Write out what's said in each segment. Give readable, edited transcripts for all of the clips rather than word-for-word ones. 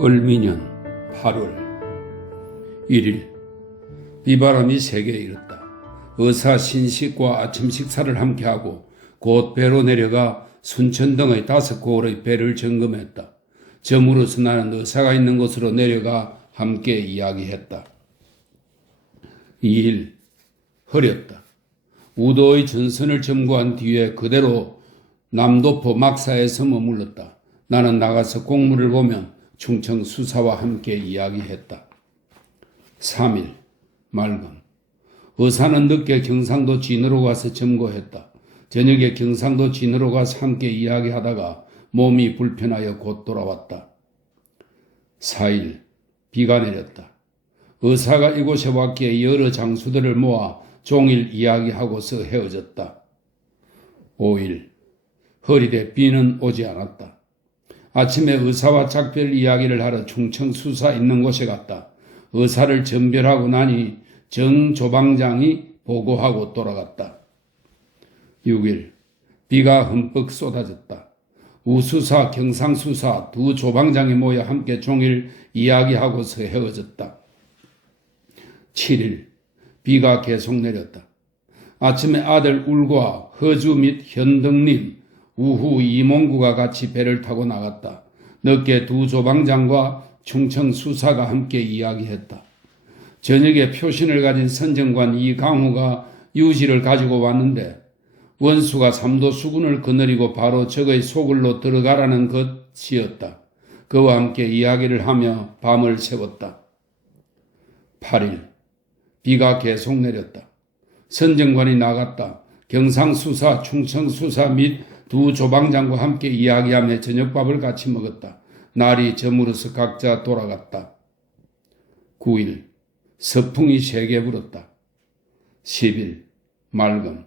을미년 8월 1일 비바람이 세게 일었다. 의사 신식과 아침 식사를 함께하고 곧 배로 내려가 순천 등의 5곳의 배를 점검했다. 저물어서 나는 의사가 있는 곳으로 내려가 함께 이야기했다. 2일 흐렸다. 우도의 전선을 점거한 뒤에 그대로 남도포 막사에서 머물렀다. 나는 나가서 공무를 보면 충청 수사와 함께 이야기했다. 3일 맑음. 의사는 늦게 경상도 진으로 가서 점거했다. 저녁에 경상도 진으로 가서 함께 이야기하다가 몸이 불편하여 곧 돌아왔다. 4일 비가 내렸다. 의사가 이곳에 왔기에 여러 장수들을 모아 종일 이야기하고서 헤어졌다. 5일 허리대 비는 오지 않았다. 아침에 의사와 작별 이야기를 하러 충청 수사 있는 곳에 갔다. 의사를 전별하고 나니 정 조방장이 보고하고 돌아갔다. 6일 비가 흠뻑 쏟아졌다. 우수사, 경상수사 두 조방장이 모여 함께 종일 이야기하고서 헤어졌다. 7일 비가 계속 내렸다. 아침에 아들 울과 허주 및 현덕님, 우후 이몽구가 같이 배를 타고 나갔다. 늦게 두 조방장과 충청 수사가 함께 이야기했다. 저녁에 표신을 가진 선정관 이강우가 유지를 가지고 왔는데 원수가 삼도 수군을 거느리고 바로 적의 소굴로 들어가라는 것이었다. 그와 함께 이야기를 하며 밤을 새웠다. 8일 비가 계속 내렸다. 선정관이 나갔다. 경상수사, 충청수사 및 두 조방장과 함께 이야기하며 저녁밥을 같이 먹었다. 날이 저물어서 각자 돌아갔다. 9일 서풍이 세게 불었다. 10일 맑음.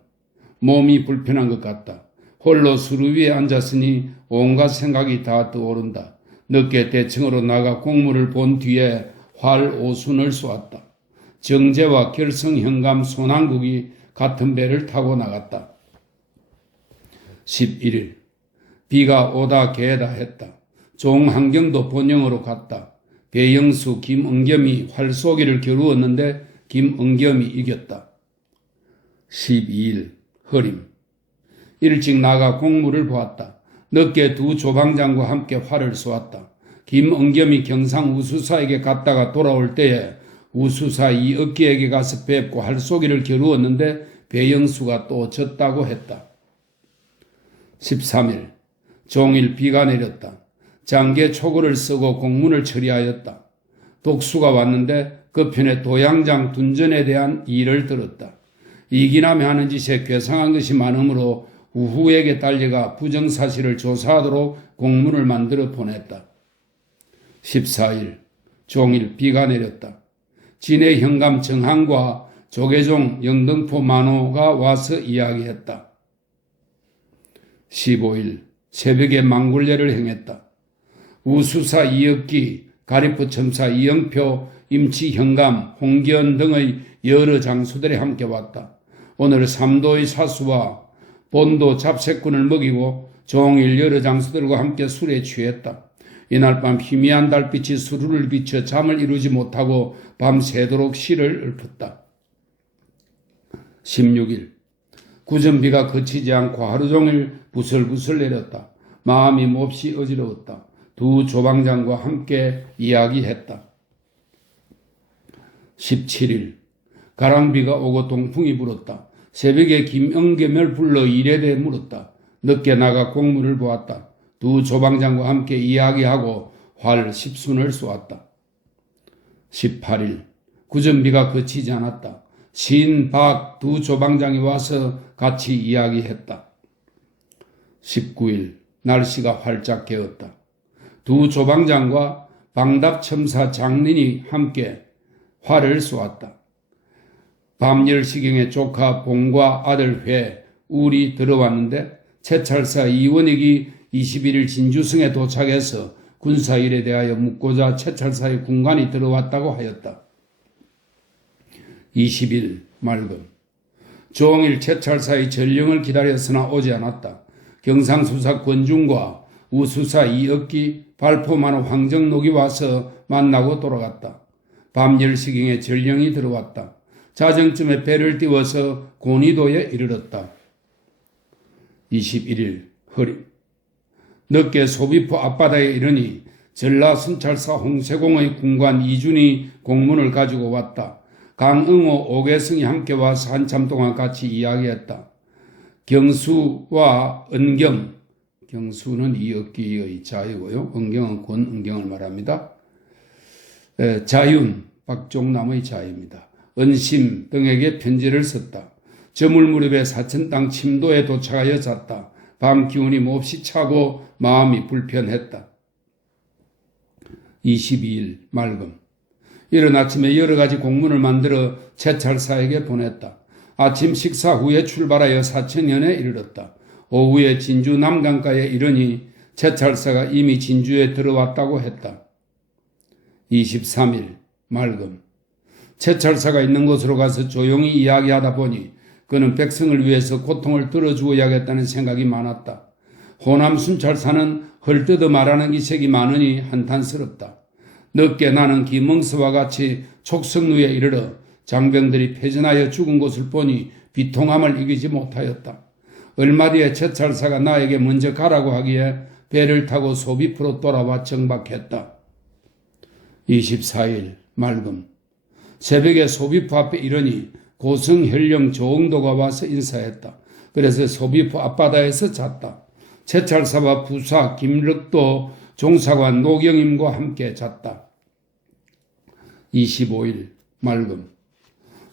몸이 불편한 것 같다. 홀로 수루 위에 앉았으니 온갖 생각이 다 떠오른다. 늦게 대청으로 나가 공무를 본 뒤에 활 오순을 쏘았다. 정제와 결성현감 손한국이 같은 배를 타고 나갔다. 11일 비가 오다 개다 했다. 종한경도 본영으로 갔다. 배영수, 김은겸이 활쏘기를 겨루었는데 김은겸이 이겼다. 12일 흐림. 일찍 나가 공무를 보았다. 늦게 두 조방장과 함께 활을 쏘았다. 김은겸이 경상 우수사에게 갔다가 돌아올 때에 우수사 이억기에게 가서 뵙고 활쏘기를 겨루었는데 배영수가 또 졌다고 했다. 13일 종일 비가 내렸다. 장계 초고를 쓰고 공문을 처리하였다. 독수가 왔는데 그 편에 도양장 둔전에 대한 일을 들었다. 이기남이 하는 짓에 괴상한 것이 많으므로 우후에게 달려가 부정사실을 조사하도록 공문을 만들어 보냈다. 14일 종일 비가 내렸다. 진해 현감 정한과 조계종 영등포 만호가 와서 이야기했다. 15일 새벽에 망굴례를 행했다. 우수사 이억기, 가리프 첨사 이영표, 임치 현감, 홍기현 등의 여러 장수들이 함께 왔다. 오늘 삼도의 사수와 본도 잡새꾼을 먹이고 종일 여러 장수들과 함께 술에 취했다. 이날 밤 희미한 달빛이 수루를 비춰 잠을 이루지 못하고 밤새도록 시를 읊었다. 16일 구전비가 그치지 않고 하루 종일 부슬부슬 내렸다. 마음이 몹시 어지러웠다. 두 조방장과 함께 이야기했다. 17일 가랑비가 오고 동풍이 불었다. 새벽에 김은겸을 불러 일에 대해 물었다. 늦게 나가 공무를 보았다. 두 조방장과 함께 이야기하고 활 10순을 쏘았다. 18일 구전비가 그치지 않았다. 신, 박 두 조방장이 와서 같이 이야기했다. 19일 날씨가 활짝 개었다. 두 조방장과 방답첨사 장린이 함께 활을 쏘았다. 밤 10시경에 조카 봉과 아들 회, 울이 들어왔는데 채찰사 이원익이 21일 진주성에 도착해서 군사일에 대하여 묻고자 채찰사의 군관이 들어왔다고 하였다. 20일 맑음. 종일 채찰사의 전령을 기다렸으나 오지 않았다. 경상수사 권중과 우수사 이억기 발포만 황정록이 와서 만나고 돌아갔다. 밤 10시경에 전령이 들어왔다. 자정쯤에 배를 띄워서 고니도에 이르렀다. 21일 허리 늦게 소비포 앞바다에 이르니 전라순찰사 홍세공의 군관 이준이 공문을 가지고 왔다. 강응호, 오계승이 함께 와서 한참 동안 같이 이야기했다. 경수와 은경, 경수는 이억기의 자이고요. 은경은 권은경을 말합니다. 자윤, 박종남의 자입니다. 은심 등에게 편지를 썼다. 저물 무렵에 사천 땅 침도에 도착하여 잤다. 밤 기운이 몹시 차고 마음이 불편했다. 22일 맑음. 이른 아침에 여러 가지 공문을 만들어 채찰사에게 보냈다. 아침 식사 후에 출발하여 사천현에 이르렀다. 오후에 진주 남강가에 이르니 채찰사가 이미 진주에 들어왔다고 했다. 23일 맑음. 채찰사가 있는 곳으로 가서 조용히 이야기하다 보니 그는 백성을 위해서 고통을 들어주어야겠다는 생각이 많았다. 호남 순찰사는 헐뜯어 말하는 기색이 많으니 한탄스럽다. 늦게 나는 김응서와 같이 촉성루에 이르러 장병들이 패전하여 죽은 곳을 보니 비통함을 이기지 못하였다. 얼마 뒤에 채찰사가 나에게 먼저 가라고 하기에 배를 타고 소비포로 돌아와 정박했다. 24일 맑음. 새벽에 소비포 앞에 이르니 고성현령 조응도가 와서 인사했다. 그래서 소비포 앞바다에서 잤다. 채찰사와 부사 김력도 종사관 노경임과 함께 잤다. 25일 맑음.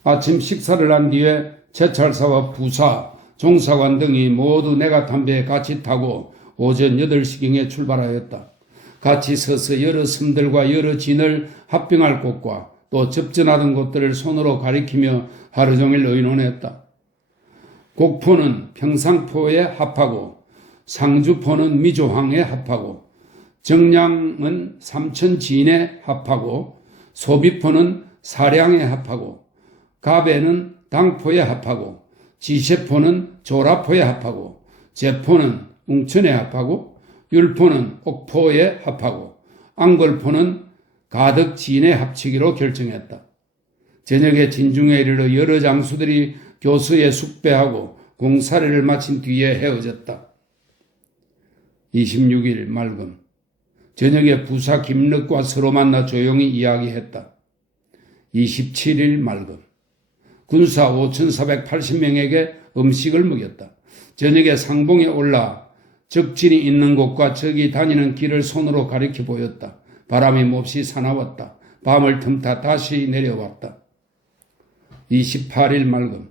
아침 식사를 한 뒤에 채찰사와 부사, 종사관 등이 모두 내가 탄 배에 같이 타고 오전 8시경에 출발하였다. 같이 서서 여러 섬들과 여러 진을 합병할 곳과 또 접전하던 곳들을 손으로 가리키며 하루 종일 의논했다. 곡포는 평상포에 합하고 상주포는 미조항에 합하고 정량은 삼천진에 합하고 소비포는 사량에 합하고 가배는 당포에 합하고 지세포는 조라포에 합하고 제포는 웅천에 합하고 율포는 옥포에 합하고 앙골포는 가덕진에 합치기로 결정했다. 저녁에 진중에 이르러 여러 장수들이 교수에 숙배하고 공사례를 마친 뒤에 헤어졌다. 26일 맑음. 저녁에 부사 김력과 서로 만나 조용히 이야기했다. 27일 맑음. 군사 5,480명에게 음식을 먹였다. 저녁에 상봉에 올라 적진이 있는 곳과 적이 다니는 길을 손으로 가리켜 보였다. 바람이 몹시 사나웠다. 밤을 틈타 다시 내려왔다. 28일 맑음.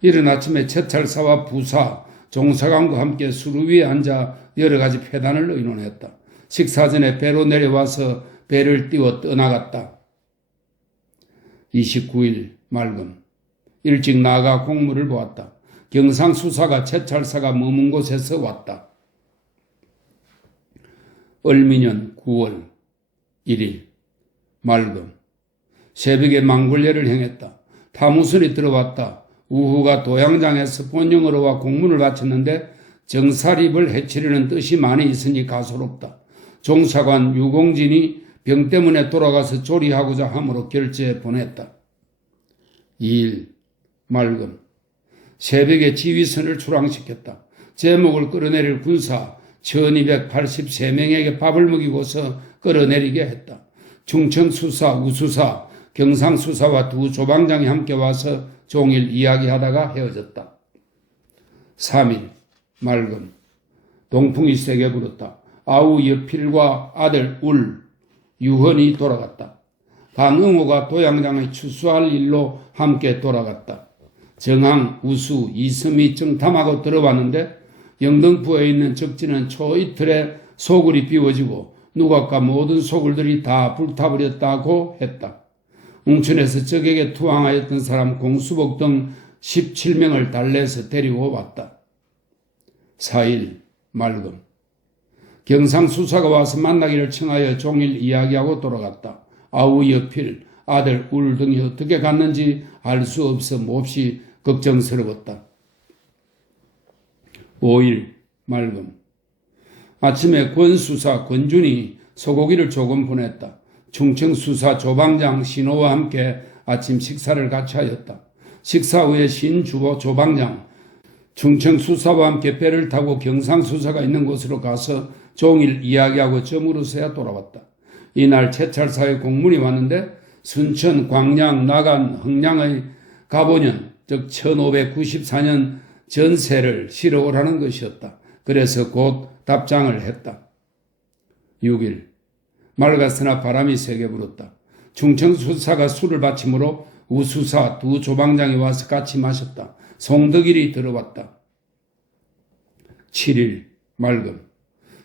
이른 아침에 채찰사와 부사, 종사관과 함께 수루 위에 앉아 여러 가지 패단을 의논했다. 식사 전에 배로 내려와서 배를 띄워 떠나갔다. 29일 맑음. 일찍 나가 공무를 보았다. 경상수사가 채찰사가 머문 곳에서 왔다. 을미년 9월 1일 맑음. 새벽에 망굴례를 행했다. 타무선이 들어왔다. 우후가 도양장에서 본영으로와 공문을 바쳤는데 정사립을 해치려는 뜻이 많이 있으니 가소롭다. 종사관 유공진이 병 때문에 돌아가서 조리하고자 함으로 결제해 보냈다. 2일 맑음. 새벽에 지휘선을 출항시켰다. 제목을 끌어내릴 군사 1283명에게 밥을 먹이고서 끌어내리게 했다. 충청수사, 우수사, 경상수사와 두 조방장이 함께 와서 종일 이야기하다가 헤어졌다. 3일 맑음. 동풍이 세게 불었다. 아우 여필과 아들 울, 유헌이 돌아갔다. 강응호가 도양장에 추수할 일로 함께 돌아갔다. 정항, 우수, 이섬이 정탐하고 들어왔는데 영등포에 있는 적진은 초이틀에 소굴이 비워지고 누각과 모든 소굴들이 다 불타버렸다고 했다. 웅천에서 적에게 투항하였던 사람 공수복 등 17명을 달래서 데리고 왔다. 4일 맑음. 경상수사가 와서 만나기를 청하여 종일 이야기하고 돌아갔다. 아우 여필, 아들 울 등이 어떻게 갔는지 알 수 없어 몹시 걱정스러웠다. 5일 맑음. 아침에 권수사 권준이 소고기를 조금 보냈다. 충청수사 조방장 신호와 함께 아침 식사를 같이 하였다. 식사 후에 신주보 조방장 충청수사와 함께 배를 타고 경상수사가 있는 곳으로 가서 종일 이야기하고 저물어서야 돌아왔다. 이날 채찰사의 공문이 왔는데 순천, 광양, 나간, 흥량의 가보년, 즉 1594년 전세를 실어 오라는 것이었다. 그래서 곧 답장을 했다. 6일 맑았으나 바람이 세게 불었다. 충청수사가 술을 바치므로 우수사 두 조방장이 와서 같이 마셨다. 송덕일이 들어왔다. 7일 맑음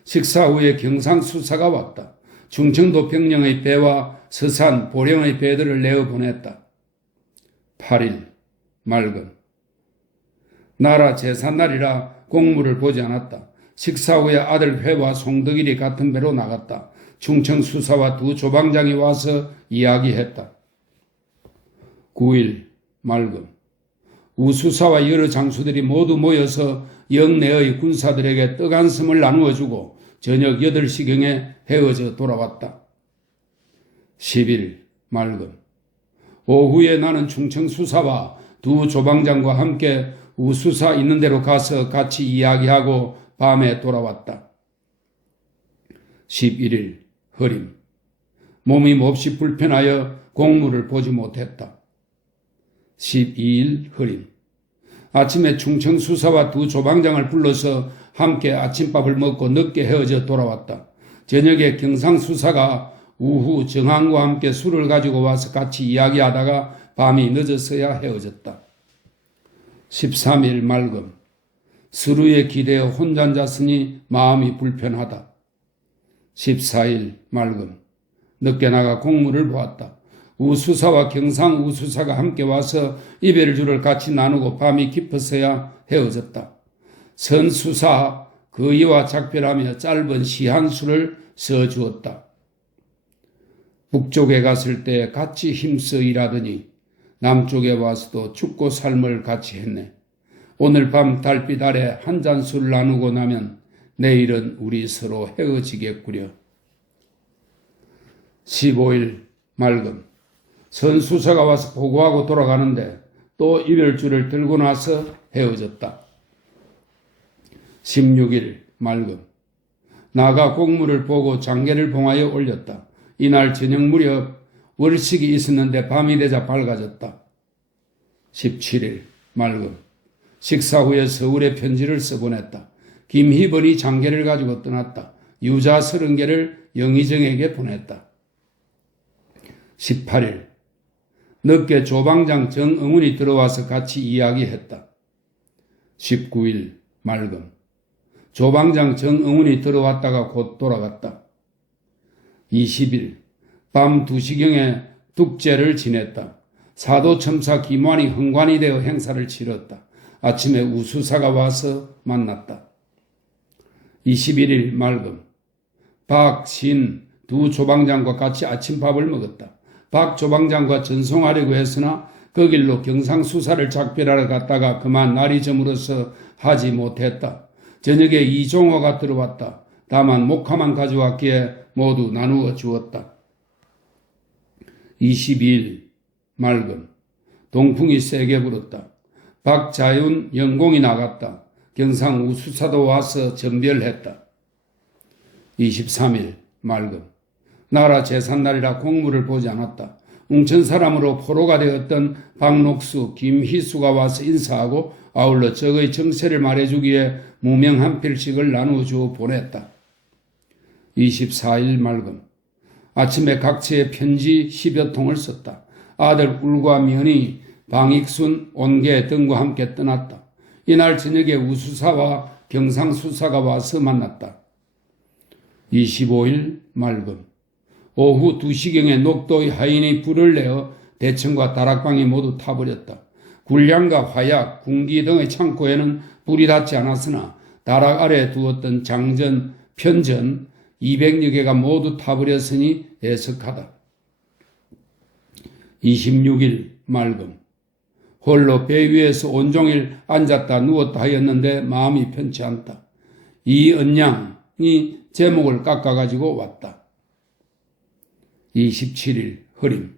식사 후에 경상수사가 왔다. 충청도 병령의 배와 서산, 보령의 배들을 내어보냈다. 8일 맑음 나라 제삿날이라 공무를 보지 않았다. 식사 후에 아들 회와 송덕일이 같은 배로 나갔다. 충청수사와 두 조방장이 와서 이야기했다. 9일 맑음 우수사와 여러 장수들이 모두 모여서 영내의 군사들에게 떡 한 섬을 나누어주고 저녁 8시경에 헤어져 돌아왔다. 10일 맑음 오후에 나는 충청수사와 두 조방장과 함께 우수사 있는 데로 가서 같이 이야기하고 밤에 돌아왔다. 11일 흐림 몸이 몹시 불편하여 공무를 보지 못했다. 12일 흐림 아침에 충청수사와 두 조방장을 불러서 함께 아침밥을 먹고 늦게 헤어져 돌아왔다. 저녁에 경상수사가 우후 정한과 함께 술을 가지고 와서 같이 이야기하다가 밤이 늦어서야 헤어졌다. 13일 맑음 서루에 기대어 혼자 앉았으니 마음이 불편하다. 14일 맑음 늦게 나가 공무를 보았다. 우수사와 경상우수사가 함께 와서 이별주를 같이 나누고 밤이 깊어서야 헤어졌다. 선수사 그이와 작별하며 짧은 시 한 수를 써주었다. 북쪽에 갔을 때 같이 힘써 일하더니 남쪽에 와서도 죽고 삶을 같이 했네. 오늘 밤 달빛 아래 한 잔 술 나누고 나면 내일은 우리 서로 헤어지겠구려. 15일 맑음 선수사가 와서 보고하고 돌아가는데 또 이별주를 들고 나서 헤어졌다. 16일 맑음 나가 공무를 보고 장계를 봉하여 올렸다. 이날 저녁 무렵 월식이 있었는데 밤이 되자 밝아졌다. 17일 맑음 식사 후에 서울에 편지를 써보냈다. 김희번이 장계를 가지고 떠났다. 유자 30개를 영의정에게 보냈다. 18일 늦게 조방장 정응훈이 들어와서 같이 이야기했다. 19일 맑음 조방장 정응훈이 들어왔다가 곧 돌아갔다. 20일 밤 2시경에 둑제를 지냈다. 사도첨사 김환이 흥관이 되어 행사를 치렀다. 아침에 우수사가 와서 만났다. 21일 맑음 박, 신 두 조방장과 같이 아침밥을 먹었다. 박 조방장과 전송하려고 했으나 그 길로 경상수사를 작별하러 갔다가 그만 날이 저물어서 하지 못했다. 저녁에 이종호가 들어왔다. 다만 목화만 가져왔기에 모두 나누어 주었다. 22일 맑음 동풍이 세게 불었다. 박자윤 영공이 나갔다. 경상우수사도 와서 전별했다. 23일 맑음 나라 제삿날이라 공무를 보지 않았다. 웅천 사람으로 포로가 되었던 박록수, 김희수가 와서 인사하고 아울러 적의 정세를 말해주기에 무명 한 필씩을 나누어 주어 보냈다. 24일 맑음 아침에 각처에 편지 10여 통을 썼다. 아들 울과 며느리 방익순, 온계 등과 함께 떠났다. 이날 저녁에 우수사와 경상수사가 와서 만났다. 25일 맑음 오후 2시경에 녹도의 하인이 불을 내어 대청과 다락방이 모두 타버렸다. 굴량과 화약, 군기 등의 창고에는 불이 닿지 않았으나 다락 아래에 두었던 장전, 편전 200여 개가 모두 타버렸으니 애석하다. 26일 맑음 홀로 배 위에서 온종일 앉았다 누웠다 하였는데 마음이 편치 않다. 이은양, 제목을 깎아가지고 왔다. 27일 흐림.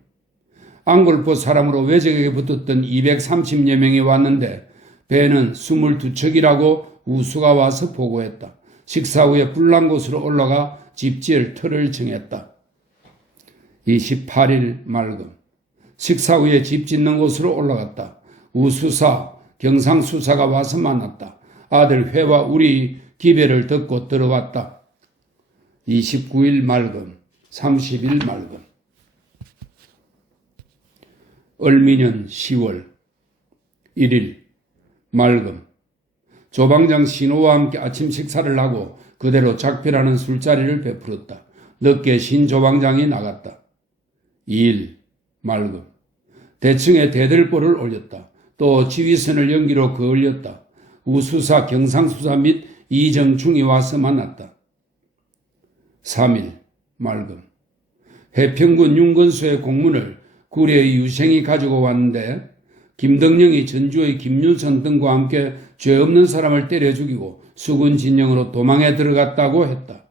앙골포 사람으로 외적에게 붙었던 230여 명이 왔는데 배는 22척이라고 우수가 와서 보고했다. 식사 후에 불난 곳으로 올라가 집 지을 터를 정했다. 28일 맑음. 식사 후에 집 짓는 곳으로 올라갔다. 우수사, 경상수사가 와서 만났다. 아들 회와 우리 기별을 듣고 들어왔다. 29일 맑음, 30일 맑음. 을미년 10월 1일 맑음. 조방장 신호와 함께 아침 식사를 하고 그대로 작별하는 술자리를 베풀었다. 늦게 신 조방장이 나갔다. 2일 맑음. 대층에 대들보를 올렸다. 또 지휘선을 연기로 그을렸다. 우수사, 경상수사 및 이정충이 와서 만났다. 3일 맑음. 해평군 윤건수의 공문을 구례의 유생이 가지고 왔는데 김덕령이 전주의 김윤선 등과 함께 죄 없는 사람을 때려 죽이고 수군 진영으로 도망에 들어갔다고 했다.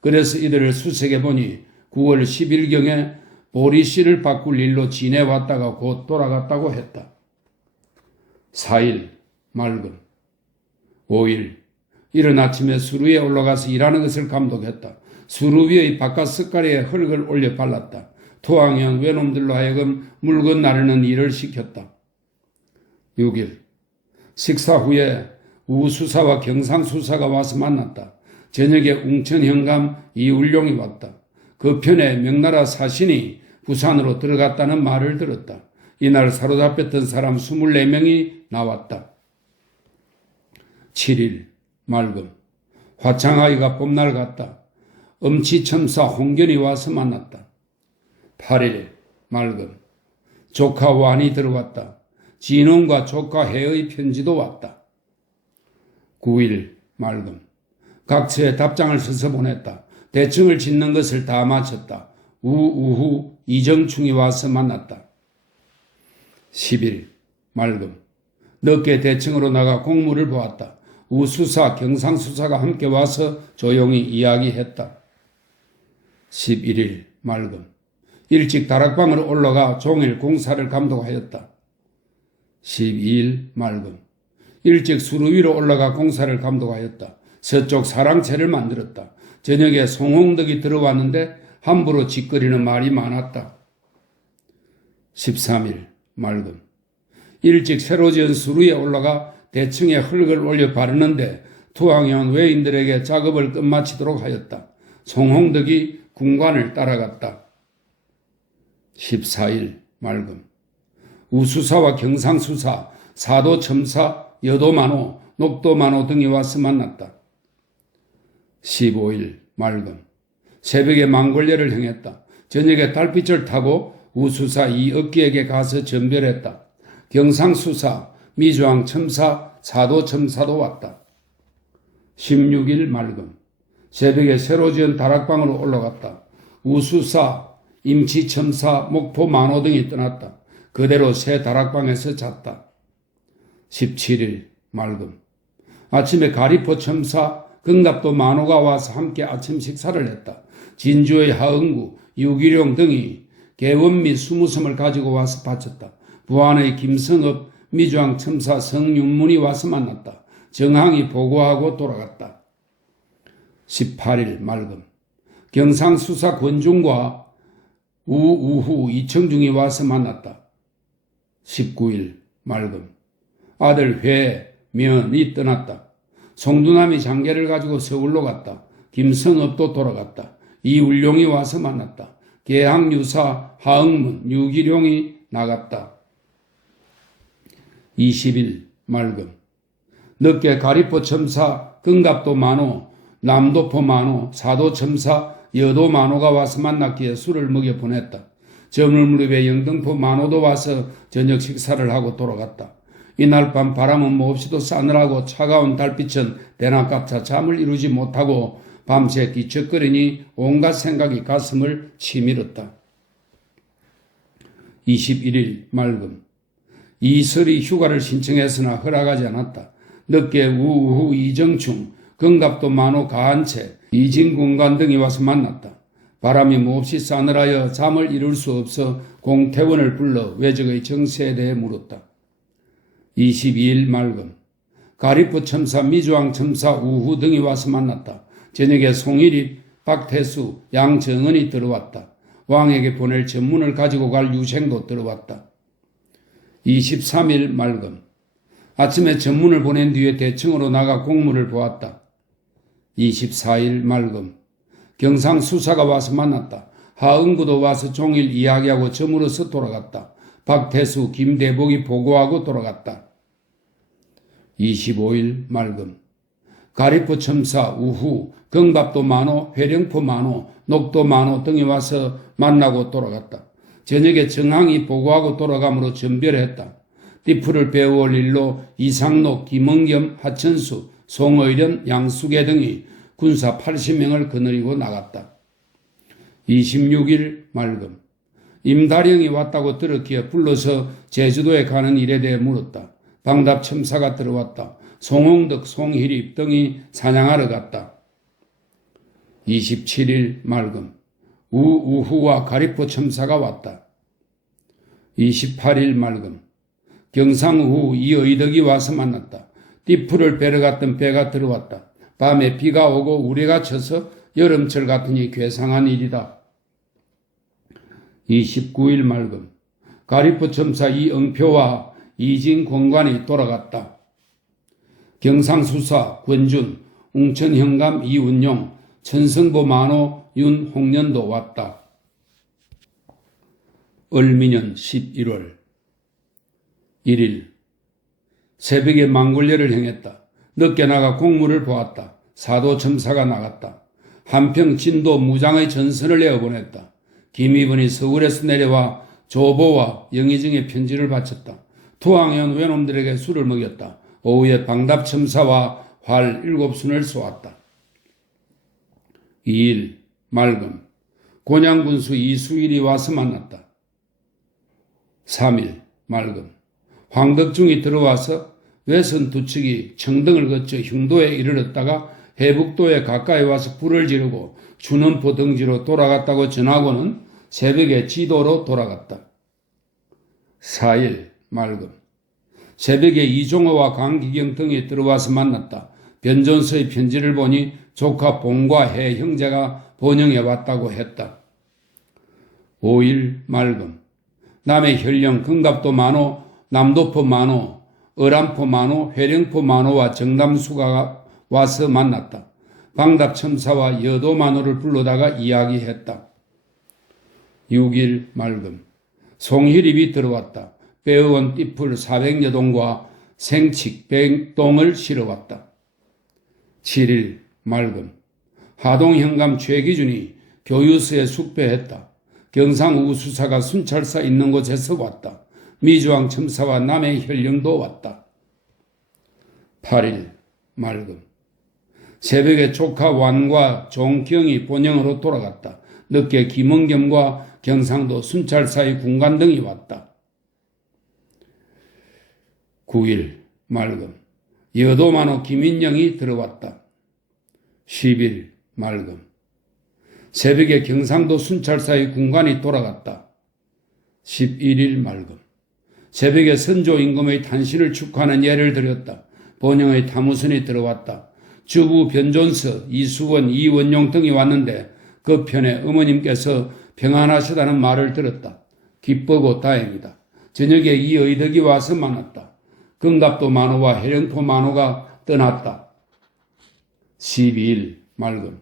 그래서 이들을 수색해 보니 9월 10일경에 보리씨를 바꿀 일로 지내왔다가 곧 돌아갔다고 했다. 4일 맑음. 5일 이른 아침에 수루 위에 올라가서 일하는 것을 감독했다. 수루 위의 바깥 석가리에 흙을 올려 발랐다. 토항형 외놈들로 하여금 물건 나르는 일을 시켰다. 6일 식사 후에 우수사와 경상수사가 와서 만났다. 저녁에 웅천현감 이울룡이 왔다. 그 편에 명나라 사신이 부산으로 들어갔다는 말을 들었다. 이날 사로잡혔던 사람 24명이 나왔다. 7일 맑음. 화창하기가 봄날 같다. 엄치첨사 홍견이 와서 만났다. 8일 맑음. 조카 완이 들어왔다. 진원과 조카 해의 편지도 왔다. 9일 맑음. 각처에 답장을 써서 보냈다. 대청을 짓는 것을 다 마쳤다. 우후 이정충이 와서 만났다. 10일 맑음. 늦게 대청으로 나가 공무를 보았다. 우수사, 경상수사가 함께 와서 조용히 이야기했다. 11일 맑음. 일찍 다락방으로 올라가 종일 공사를 감독하였다. 12일 맑음. 일찍 수루 위로 올라가 공사를 감독하였다. 서쪽 사랑채를 만들었다. 저녁에 송홍덕이 들어왔는데 함부로 짓거리는 말이 많았다. 13일 맑음. 일찍 새로 지은 수루에 올라가 대층에 흙을 올려 바르는데 투항해온 외인들에게 작업을 끝마치도록 하였다. 송홍덕이 군관을 따라갔다. 14일 맑음. 우수사와 경상수사, 사도첨사, 여도만호, 녹도만호 등이 와서 만났다. 15일 맑음. 새벽에 망골례를 행했다. 저녁에 달빛을 타고 우수사 이억기에게 가서 전별했다. 경상수사, 미주왕 첨사, 사도첨사도 왔다. 16일 맑음. 새벽에 새로 지은 다락방으로 올라갔다. 우수사, 임치첨사, 목포만호 등이 떠났다. 그대로 새 다락방에서 잤다. 17일 맑음. 아침에 가리포 첨사, 금갑도 만호가 와서 함께 아침 식사를 했다. 진주의 하응구, 유기룡 등이 개원 및 수무섬을 가지고 와서 바쳤다. 부안의 김성업, 미주왕 첨사 성윤문이 와서 만났다. 정항이 보고하고 돌아갔다. 18일 맑음. 경상수사 권중과 우후 이청중이 와서 만났다. 19일 맑음. 아들 회, 면이 떠났다. 송두남이 장계를 가지고 서울로 갔다. 김성업도 돌아갔다. 이울룡이 와서 만났다. 계항유사, 하응문, 유기룡이 나갔다. 20일 맑음. 늦게 가리포 첨사, 금갑도 만호, 남도포 만호, 사도 첨사, 여도 만호가 와서 만났기에 술을 먹여 보냈다. 저물 무렵에 영등포 만호도 와서 저녁 식사를 하고 돌아갔다. 이날 밤 바람은 몹시도 싸늘하고 차가운 달빛은 대낮같아 잠을 이루지 못하고 밤새 뒤척거리니 온갖 생각이 가슴을 치밀었다. 21일 맑음. 이설이 휴가를 신청했으나 허락하지 않았다. 늦게 우후 이정충, 금갑도 만호 가한채, 이진군관 등이 와서 만났다. 바람이 몹시 싸늘하여 잠을 이룰 수 없어 공태원을 불러 외적의 정세에 대해 물었다. 22일 맑음 가리프 첨사, 미주왕 첨사, 우후 등이 와서 만났다. 저녁에 송일이, 박태수, 양정은이 들어왔다. 왕에게 보낼 전문을 가지고 갈 유생도 들어왔다. 23일 맑음 아침에 전문을 보낸 뒤에 대청으로 나가 공무를 보았다. 24일 맑음 경상수사가 와서 만났다. 하은구도 와서 종일 이야기하고 저물어서 돌아갔다. 박태수, 김대복이 보고하고 돌아갔다. 25일 맑음 가리포 첨사, 우후, 경밥도 만호, 회령포 만호, 녹도 만호 등이 와서 만나고 돌아갔다. 저녁에 정항이 보고하고 돌아가므로 전별했다. 띠풀을 배워올 일로 이상록, 김응겸, 하천수, 송의련, 양수계 등이 군사 80명을 거느리고 나갔다. 26일 맑음 임다령이 왔다고 들었기에 불러서 제주도에 가는 일에 대해 물었다. 방답 첨사가 들어왔다. 송홍덕, 송희립 등이 사냥하러 갔다. 27일 맑음 우후와 가리포 첨사가 왔다. 28일 맑음 경상우후 이의덕이 와서 만났다. 띠풀을 베러 갔던 배가 들어왔다. 밤에 비가 오고 우레가 쳐서 여름철 같으니 괴상한 일이다. 29일 맑음 가리포 첨사 이응표와 이진권관이 돌아갔다. 경상수사 권준, 웅천형감 이운용, 천성보 만호 윤홍련도 왔다. 을미년 11월 1일 새벽에 망굴례를 행했다. 늦게 나가 공무를 보았다. 사도 첨사가 나갔다. 한평 진도 무장의 전선을 내어보냈다. 김희번이 서울에서 내려와 조보와 영의정의 편지를 바쳤다. 투항해온 외놈들에게 술을 먹였다. 오후에 방답 첨사와 활 7순을 쏘았다. 2일 맑음 곤양군수 이수일이 와서 만났다. 3일 맑음 황덕중이 들어와서 외선 두 척이 청등을 거쳐 흉도에 이르렀다가 해북도에 가까이 와서 불을 지르고 준원포 등지로 돌아갔다고 전하고는 새벽에 지도로 돌아갔다. 4일 맑음 새벽에 이종호와 강기경 등이 들어와서 만났다. 변전서의 편지를 보니 조카 봉과 해 형제가 번영해 왔다고 했다. 5일 맑음 남해 현령 금갑도 만호, 남도포 만호, 어람포 만호, 회령포 만호와 정담수가 와서 만났다. 방답 첨사와 여도 만호를 불러다가 이야기했다. 6일 맑음 송희립이 들어왔다. 빼어온 띠풀 400여동과 생칙 100동을 실어왔다. 7일 맑음 하동현감 최기준이 교유서에 숙배했다. 경상우 수사가 순찰사 있는 곳에서 왔다. 미주왕 첨사와 남해 현령도 왔다. 8일 맑음 새벽에 조카 완과 종경이 본영으로 돌아갔다. 늦게 김은겸과 경상도 순찰사의 군관 등이 왔다. 9일 맑음 여도만호 김인영이 들어왔다. 10일 맑음 새벽에 경상도 순찰사의 군관이 돌아갔다. 11일 맑음 새벽에 선조 임금의 탄신을 축하하는 예를 드렸다. 본영의 타무선이 들어왔다. 주부 변존서, 이수원, 이원용 등이 왔는데 그 편에 어머님께서 평안하시다는 말을 들었다. 기쁘고 다행이다. 저녁에 이의덕이 와서 만났다. 금갑도 만호와 해령포 만호가 떠났다. 12일 맑음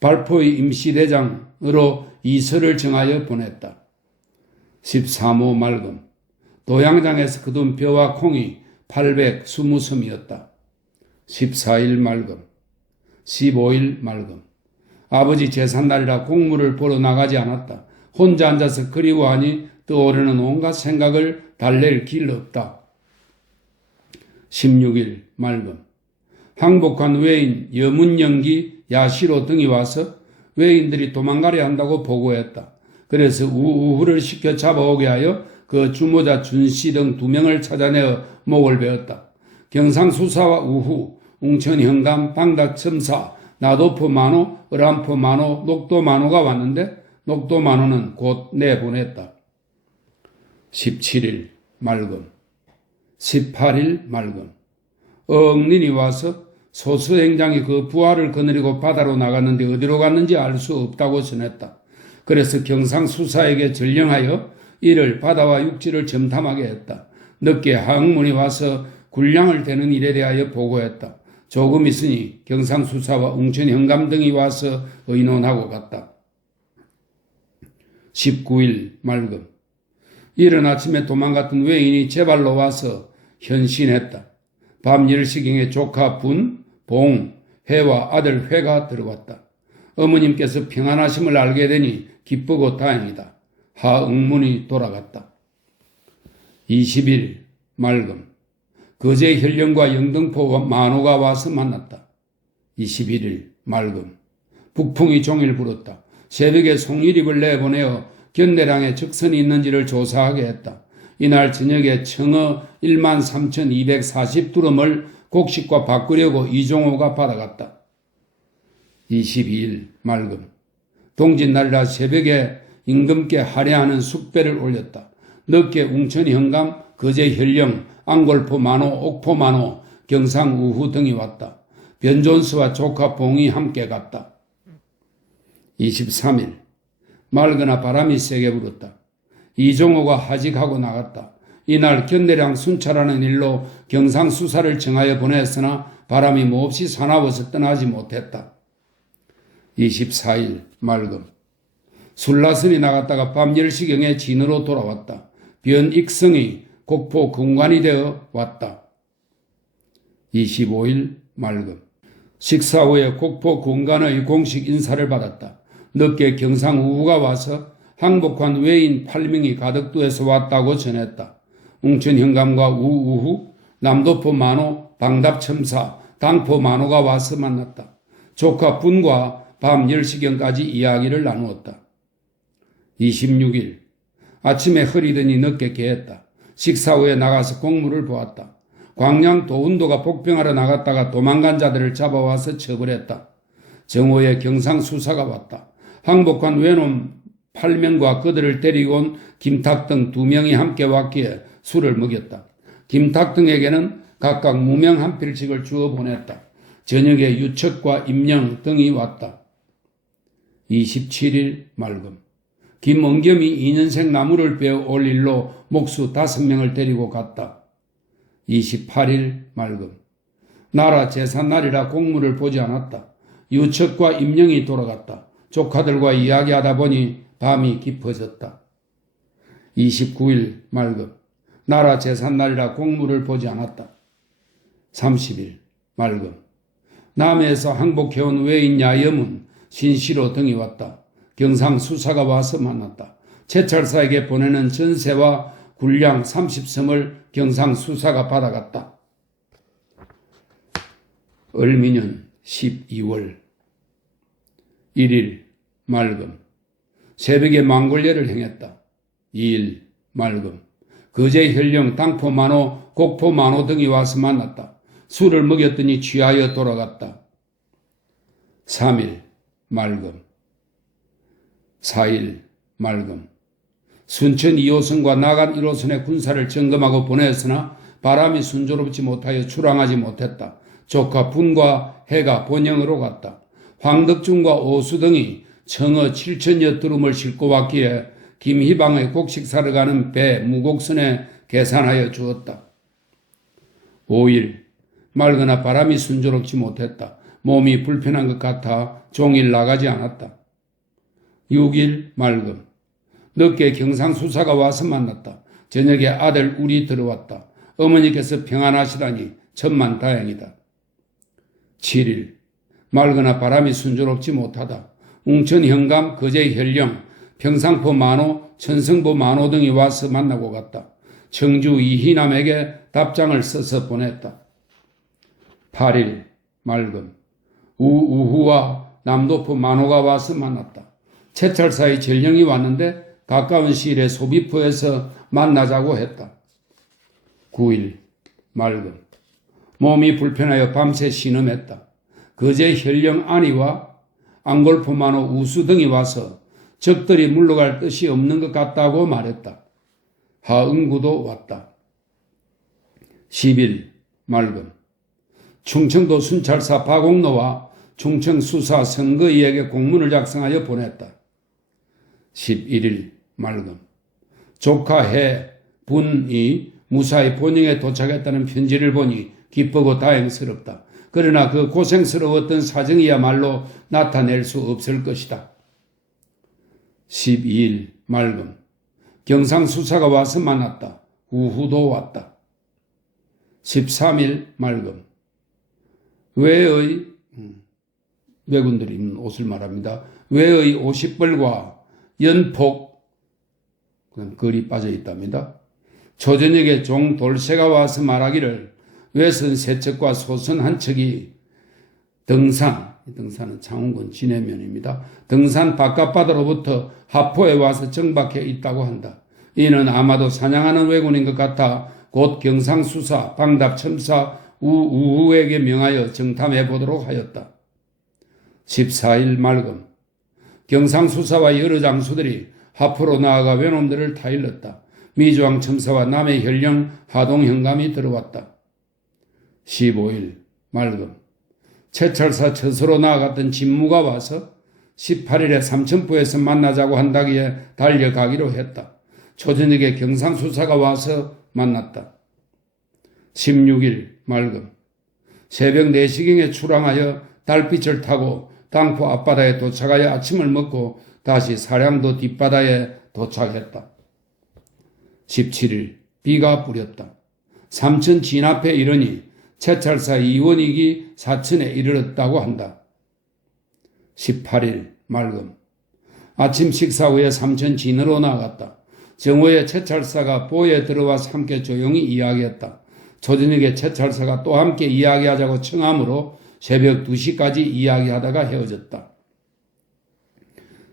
발포의 임시대장으로 이서를 정하여 보냈다. 13호 맑음 도양장에서 거둔 벼와 콩이 820섬이었다. 14일 맑음 15일 맑음 아버지 제삿날이라 공무를 보러 나가지 않았다. 혼자 앉아서 그리워하니 떠오르는 온갖 생각을 달랠 길 없다. 16일 맑음 항복한 외인 여문연기, 야시로 등이 와서 외인들이 도망가려 한다고 보고했다. 그래서 우후를 시켜 잡아오게 하여 그 주모자 준씨 등 2명을 찾아내어 목을 베었다. 경상수사와 우후, 웅천현감, 방닥첨사, 나도포 만호, 을암포 만호, 녹도 만호가 왔는데 녹도 만호는 곧 내보냈다. 17일 맑음, 18일 맑음. 억린이 와서 소수행장이 그 부하를 거느리고 바다로 나갔는데 어디로 갔는지 알 수 없다고 전했다. 그래서 경상수사에게 전령하여 이를 바다와 육지를 점탐하게 했다. 늦게 하흥문이 와서 군량을 대는 일에 대하여 보고했다. 조금 있으니 경상수사와 웅천현감 등이 와서 의논하고 갔다. 19일 맑음. 이른 아침에 도망갔던 외인이 제발로 와서 현신했다. 밤 10시경에 조카 분, 봉, 해와 아들 회가 들어왔다. 어머님께서 평안하심을 알게 되니 기쁘고 다행이다. 하응문이 돌아갔다. 20일 맑음. 거제 현령과 영등포 만호가 와서 만났다. 21일 맑음. 북풍이 종일 불었다. 새벽에 송일입을 내보내어 견내량에 적선이 있는지를 조사하게 했다. 이날 저녁에 청어 13,240두름을 곡식과 바꾸려고 이종호가 받아갔다. 22일 맑음. 동짓날이라 새벽에 임금께 할애하는 숙배를 올렸다. 늦게 웅천 현감, 거제 현령, 안골포 만호, 옥포 만호, 경상 우후 등이 왔다. 변존수와 조카 봉이 함께 갔다. 23일 맑으나 바람이 세게 불었다. 이종호가 하직하고 나갔다. 이날 견내량 순찰하는 일로 경상수사를 정하여 보냈으나 바람이 몹시 사나워서 떠나지 못했다. 24일 맑음. 술라선이 나갔다가 밤 10시경에 진으로 돌아왔다. 변익성이 곡포 공관이 되어 왔다. 25일 맑음. 식사 후에 곡포 공관의 공식 인사를 받았다. 늦게 경상우후가 와서 항복한 외인 8명이 가덕도에서 왔다고 전했다. 웅천현감과 우우후, 남도포 만호, 방답첨사, 당포 만호가 와서 만났다. 조카 분과 밤 10시경까지 이야기를 나누었다. 26일 아침에 흐리더니 늦게 깨었다. 식사 후에 나가서 공무를 보았다. 광양 도운도가 복병하러 나갔다가 도망간 자들을 잡아와서 처벌했다. 정오에 경상수사가 왔다. 항복한 외놈 8명과 그들을 데리고 온 김탁 등 2명이 함께 왔기에 술을 먹였다. 김탁 등에게는 각각 무명 한 필씩을 주어 보냈다. 저녁에 유척과 임령 등이 왔다. 27일 맑음. 김엉겸이 2년생 나무를 베어 올 일로 목수 5명을 데리고 갔다. 28일 맑음. 나라 제삿날이라 공무를 보지 않았다. 유척과 임령이 돌아갔다. 조카들과 이야기하다 보니 밤이 깊어졌다. 29일 맑음. 나라 제삿날이라 공무를 보지 않았다. 30일 맑음. 남해에서 항복해온 외인 야염은 신시로 등이 왔다. 경상수사가 와서 만났다. 채찰사에게 보내는 전세와 군량 30섬을 경상수사가 받아갔다. 을미년 12월 1일 맑음. 새벽에 망골례를 행했다. 2일 맑음. 거제 현령, 당포 만호, 곡포 만호 등이 와서 만났다. 술을 먹였더니 취하여 돌아갔다. 3일 맑음. 4일 맑음. 순천 2호선과 나간 1호선의 군사를 점검하고 보냈으나 바람이 순조롭지 못하여 출항하지 못했다. 조카 분과 해가 본영으로 갔다. 황덕중과 오수 등이 청어 7천여 두름을 싣고 왔기에 김희방의 곡식 사러 가는 배 무곡선에 계산하여 주었다. 5일 맑으나 바람이 순조롭지 못했다. 몸이 불편한 것 같아 종일 나가지 않았다. 6일 맑음. 늦게 경상수사가 와서 만났다. 저녁에 아들 울이 들어왔다. 어머니께서 평안하시다니 천만 다행이다. 7일 맑으나 바람이 순조롭지 못하다. 웅천 현감, 거제 현령, 평상포 만호, 천성포 만호 등이 와서 만나고 갔다. 청주 이희남에게 답장을 써서 보냈다. 8일 맑음. 우우후와 남도포 만호가 와서 만났다. 채찰사의 전령이 왔는데 가까운 시일에 소비포에서 만나자고 했다. 9일 맑음. 몸이 불편하여 밤새 신음했다. 거제 현령 안이와 앙골포마노 우수 등이 와서 적들이 물러갈 뜻이 없는 것 같다고 말했다. 하응구도 왔다. 10일 맑음. 충청도 순찰사 박옥노와 충청수사 선거위에게 공문을 작성하여 보냈다. 11일 맑음. 조카 해 분이 무사히 본영에 도착했다는 편지를 보니 기쁘고 다행스럽다. 그러나 그 고생스러웠던 사정이야말로 나타낼 수 없을 것이다. 12일 맑음. 경상수사가 와서 만났다. 우후도 왔다. 13일 맑음. 외의 왜군들이 입는 옷을 말합니다. 외의 50벌과 연폭 걸이 빠져 있답니다. 초저녁에 종 돌쇠가 와서 말하기를 외선 세 척과 소선 한 척이 등산은 창원군 진해면입니다. 등산 바깥바다로부터 하포에 와서 정박해 있다고 한다. 이는 아마도 사냥하는 왜군인 것 같아 곧 경상수사 방답첨사 우우에게 명하여 정탐해 보도록 하였다. 14일 맑음. 경상수사와 여러 장수들이 하포로 나아가 외놈들을 타일렀다. 미주왕 첨사와 남해 현령 하동 현감이 들어왔다. 15일 맑음. 채찰사 처소로 나아갔던 진무가 와서 18일에 삼천포에서 만나자고 한다기에 달려가기로 했다. 초저녁에 경상수사가 와서 만났다. 16일 맑음. 새벽 4시경에 출항하여 달빛을 타고 당포 앞바다에 도착하여 아침을 먹고 다시 사량도 뒷바다에 도착했다. 17일 비가 뿌렸다. 삼천 진 앞에 이르니 채찰사 이원익이 사천에 이르렀다고 한다. 18일 맑음. 아침 식사 후에 삼천 진으로 나갔다. 정오에 채찰사가 보에 들어와서 함께 조용히 이야기했다. 초저녁에 채찰사가 또 함께 이야기하자고 청하므로 새벽 2시까지 이야기하다가 헤어졌다.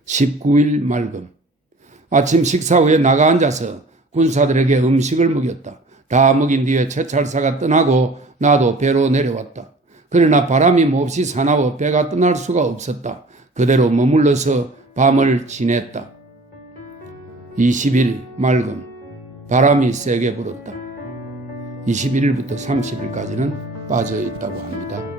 19일 맑음. 아침 식사 후에 나가 앉아서 군사들에게 음식을 먹였다. 다 먹인 뒤에 채찰사가 떠나고 나도 배로 내려왔다. 그러나 바람이 몹시 사나워 배가 떠날 수가 없었다. 그대로 머물러서 밤을 지냈다. 20일 맑음. 바람이 세게 불었다. 21일부터 30일까지는 빠져 있다고 합니다.